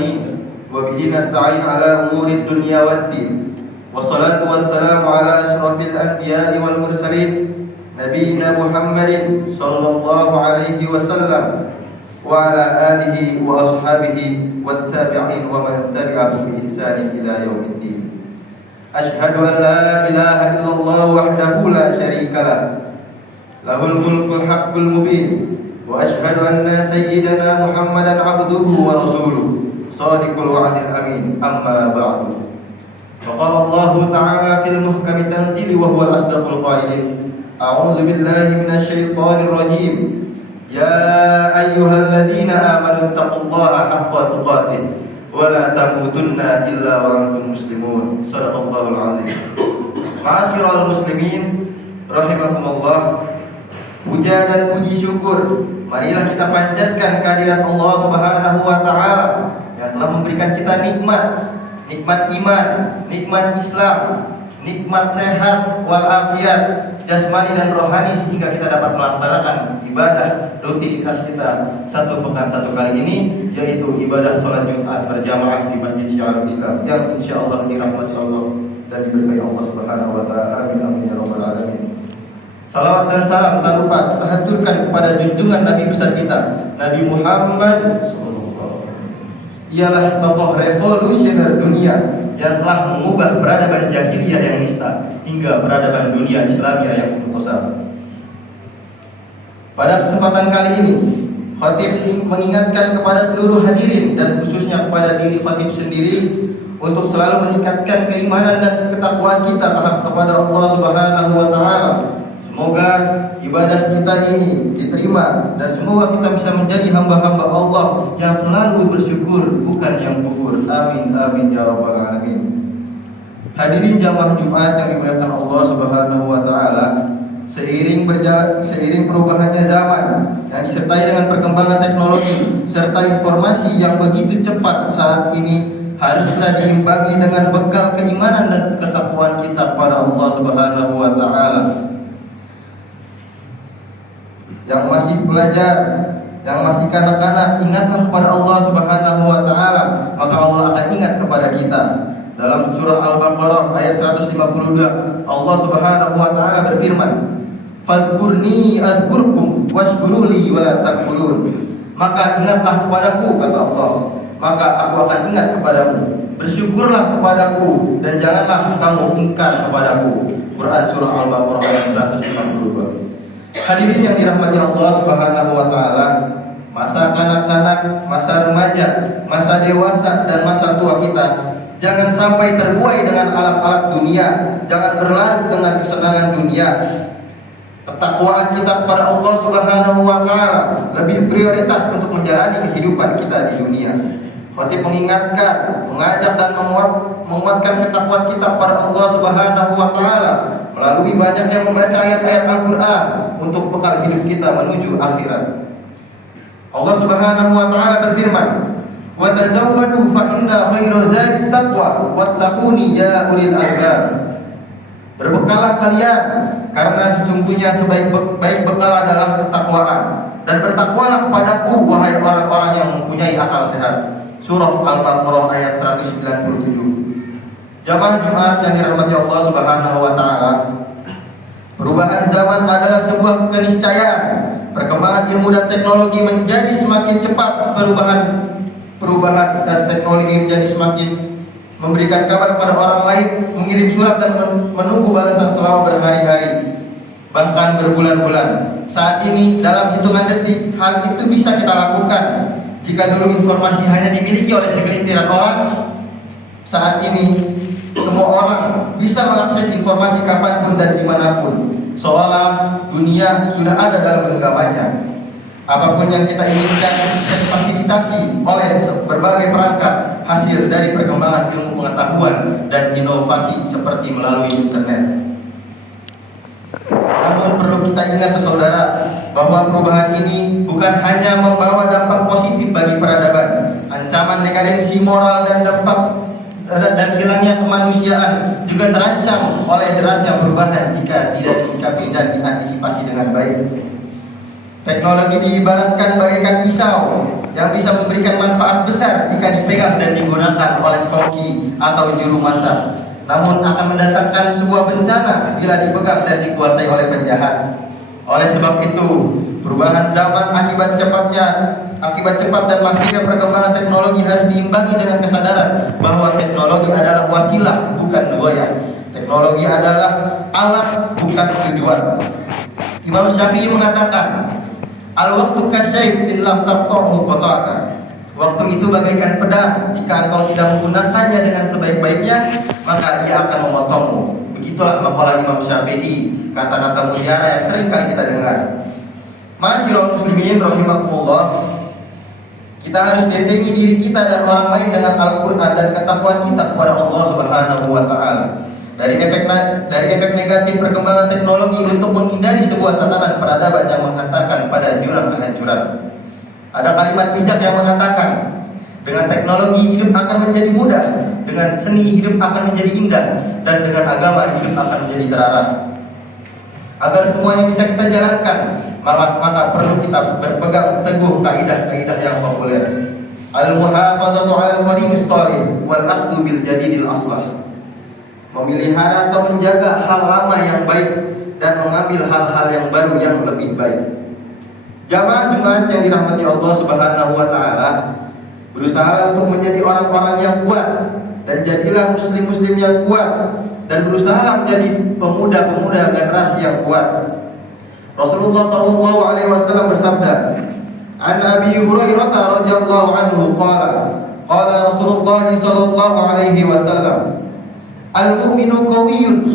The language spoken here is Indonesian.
العالمين وبه نستعين على أمور الدنيا والدين والصلاة والسلام على أشرف الأنبياء والمرسلين نبينا محمد صلى الله عليه وسلم وعلى آله وأصحابه والتابعين ومن تبعهم بإحسان إلى يوم الدين. أشهد أن لا إله إلا الله وحده لا شريك له له الملك الحق المبين وأشهد أن سيدنا محمدا عبده ورسوله صادق الوعد الأمين. أما بعد، فقال الله تعالى في المحكم التنزيل وهو الأصدق القائلين: أعوذ بالله من الشيطان الرجيم. يا أيها الذين آمنوا اتقوا الله حق تقاته ولا تموتن إلا وأنتم مسلمون. صدق الله العظيم. Ma'asyiral muslimin rahimakumullah. Puja dan puji syukur marilah kita panjatkan kehadirat Allah Subhanahu wa taala yang telah memberikan kita nikmat iman, nikmat Islam, nikmat sehat walafiat jasmani dan rohani sehingga kita dapat melaksanakan ibadah rutinitas kita satu pekan satu kali ini, yaitu ibadah sholat Jumat berjamaah di Masjid Syiarul Islam yang insyaallah dirahmati Allah dan diberkahi Allah Subhanahu wa taala. Amin ya rabbal alamin. Salawat dan salam tak lupa kita haturkan kepada junjungan Nabi besar kita, Nabi Muhammad sallallahu alaihi wasallam. Ialah tokoh revolusioner dunia yang telah mengubah peradaban jahiliyah yang nista hingga peradaban dunia Islamiyah yang sentosa. Pada kesempatan kali ini, khatib mengingatkan kepada seluruh hadirin dan khususnya kepada diri khatib sendiri untuk selalu meningkatkan keimanan dan ketakwaan kita kepada Allah Subhanahu wa taala. Semoga ibadah kita ini diterima dan semoga kita bisa menjadi hamba-hamba Allah yang selalu bersyukur, bukan yang kufur. Amin amin ya rabbal alamin. Hadirin jamaah Jumat yang dimuliakan Allah Subhanahu wa taala, seiring perubahannya zaman yang disertai dengan perkembangan teknologi serta informasi yang begitu cepat saat ini, haruslah diimbangi dengan bekal keimanan dan ketakwaan kita kepada Allah Subhanahu wa taala. Yang masih belajar, yang masih kanak-kanak, ingatlah kepada Allah Subhanahu wa taala, maka Allah akan ingat kepada kita. Dalam surah Al-Baqarah ayat 152, Allah Subhanahu wa taala berfirman, "Fadhkurni adzkurkum washkuruli wa la takfurun." Maka ingatlah kepadaku, kata Allah, maka aku akan ingat kepadamu. Bersyukurlah kepadaku dan janganlah kamu ingkar kepadaku. Quran surah Al-Baqarah ayat 152. Hadirin yang dirahmati Allah Subhanahu wa taala, masa kanak-kanak, masa remaja, masa dewasa dan masa tua kita jangan sampai terbuai dengan alat-alat dunia, jangan berlarut dengan kesenangan dunia. Ketakwaan kita kepada Allah Subhanahu wa taala lebih prioritas untuk menjalani kehidupan kita di dunia. Khatib mengingatkan, mengajak dan menguatkan ketakwaan kita kepada Allah Subhanahu wa taala melalui banyaknya membaca ayat-ayat Al-Qur'an untuk bekal hidup kita menuju akhirat. Allah Subhanahu wa taala berfirman, "Wa tazawwadu fa inna khairaz zadi taqwa wattaquni ya ulil albab." Berbekallah kalian karena sesungguhnya sebaik-baik bekal adalah ketakwaan, dan bertakwalah kepadaku wahai orang-orang yang mempunyai akal sehat. Surah Al-Baqarah ayat 197. Jamaah Jumat yang dirahmati Allah Subhanahu wa taala, perubahan zaman adalah sebuah keniscayaan. Perkembangan ilmu dan teknologi menjadi semakin cepat, perubahan dan teknologi menjadi semakin memberikan kabar pada orang lain, mengirim surat dan menunggu balasan selama berhari-hari, bahkan berbulan-bulan. Saat ini dalam hitungan detik hal itu bisa kita lakukan. Jika dulu informasi hanya dimiliki oleh segelintir orang, saat ini semua orang bisa mengakses informasi kapanpun dan dimanapun, seolah dunia sudah ada dalam genggamannya. Apapun yang kita inginkan bisa difasilitasi oleh berbagai perangkat hasil dari perkembangan ilmu pengetahuan dan inovasi seperti melalui internet. Namun perlu kita ingat saudara bahwa perubahan ini bukan hanya membawa dampak positif bagi peradaban, ancaman dekadensi moral dan dampak dan hilangnya kemanusiaan juga terancam oleh derasnya perubahan jika tidak disikapi dan diantisipasi dengan baik. Teknologi diibaratkan bagaikan pisau yang bisa memberikan manfaat besar jika dipegang dan digunakan oleh koki atau juru masak. Namun akan mendatangkan sebuah bencana bila dipegang dan dikuasai oleh penjahat. Oleh sebab itu, perubahan zaman akibat cepat dan masifnya perkembangan teknologi harus diimbangi dengan kesadaran bahwa teknologi adalah wasilah, bukan goyah. Teknologi adalah alat, bukan tujuan. Imam Syafi'i mengatakan, al-waktu kasyayf illam tabqahu qata'aka. Waktu itu bagaikan pedang, jika engkau tidak menggunakannya dengan sebaik-baiknya, maka ia akan memotongmu. Begitulah makalah Imam Syafi'i, kata-kata mutiara yang sering kali kita dengar. Ma'asyiral muslimin rahimakumullah, kita harus bentengi diri kita dan orang lain dengan Al-Quran dan ketakwaan kita kepada Allah Subhanahu wa Ta'ala. Dari efek negatif perkembangan teknologi untuk menghindari sebuah tatanan peradaban yang menghantarkan pada jurang kehancuran. Ada kalimat bijak yang mengatakan, dengan teknologi hidup akan menjadi mudah, dengan seni hidup akan menjadi indah, dan dengan agama hidup akan menjadi terarah. Agar semuanya bisa kita jalankan, maka perlu kita berpegang teguh kaidah-kaidah yang populer. Al-muhafazatu 'alal qadimis shalih wal akhdhu bil jadidil aslah. Memelihara atau menjaga hal lama yang baik dan mengambil hal-hal yang baru yang lebih baik. Jamaah Jumat yang dirahmati Allah Subhanahu wa Ta'ala, berusaha untuk menjadi orang-orang yang kuat dan jadilah muslim-muslim yang kuat dan berusaha menjadi pemuda-pemuda generasi yang kuat. Rasulullah sallallahu alaihi wasallam bersabda, "An Abi Hurairah radhiyallahu anhu qala Rasulullah sallallahu alaihi wasallam, al-mu'minu qawiyyun